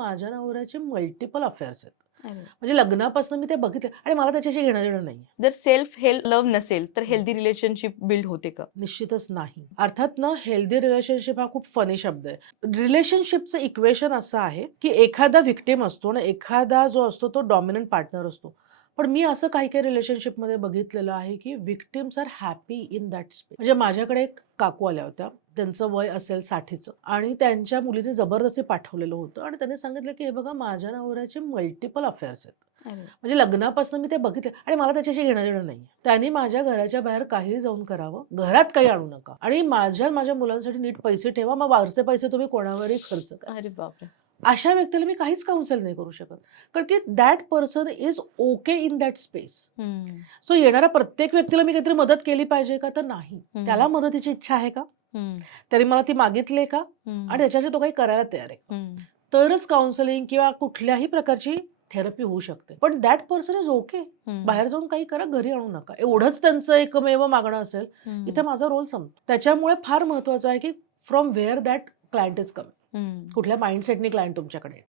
माझ्या नवऱ्याचे multiple affairs आहेत. अरे वाह! म्हणजे लग्नापासून मी ते बघितले आणि मला त्याच्याशी घेणं-देणं नाहीये. जर सेल्फ लव्ह नसेल, तर हं. हेल्दी रिलेशनशिप बिल्ड होते का? निश्चितच नाही. अर्थात ना हेल्दी रिलेशनशिप हा खूप फनी शब्द आहे. रिलेशनशिपचं इक्वेशन असं आहे, की एखादा व्हिक्टिम असतो आणि एखादा जो असतो तो डॉमिनंट पार्टनर असतो. पण मी असं काही-काही रिलेशनशिपमध्ये बघितलेलं आहे, की victims are happy in that space. म्हणजे माझ्याकडे एक काकू आल्या होत्या. त्यांचं वय असेल 60चं आणि त्यांच्या मुलीने जबरदस्ती पाठवलेलं होतं आणि त्यांनी सांगितलं, की "हे बघा माझ्या नवऱ्याचे मल्टिपल अफेअर्स आहेत." अरे वाह! म्हणजे लग्नापासून मी ते बघितले आणि मला त्याच्याशी घेणं-देणं नाहीये. त्यांनी माझ्या घराच्या बाहेर काहीही जाऊन करावं, घरात काही आणू नका आणि माझ्या मुलांसाठी नीट पैसे ठेवा, मग वरचे पैसे तुम्ही कोणावरही खर्च करा. अरे बापरे! अशा व्यक्तीला मी काहीच काउन्सिल नाही करू शकत. कारण की that person is okay in that space. हं, सो येणाऱ्या प्रत्येक व्यक्तीला मी काहीतरी मदत केली पाहिजे का? तर नाही. हं, त्याला मदतीची इच्छा आहे का? हं, त्याने मला ती मागितली आहे का? आणि हं, त्याच्यासाठी तो काही करायला तयार आहे का? हं, तरच काउन्सिलिंग किंवा कुठल्याही प्रकारची थेरपी होऊ शकते. पण दॅट पर्सन इज ओके. हं, बाहेर जाऊन काही करा, घरी आणू नका. एवढंच त्यांचं एकमेव मागणं असेल, हं, इथे माझा रोल संपतो. त्याच्यामुळे फार महत्वाचं आहे, की from where that client is coming. हं. कुठल्या माइंडसेटनी क्लायंट तुमच्याकडे आहे.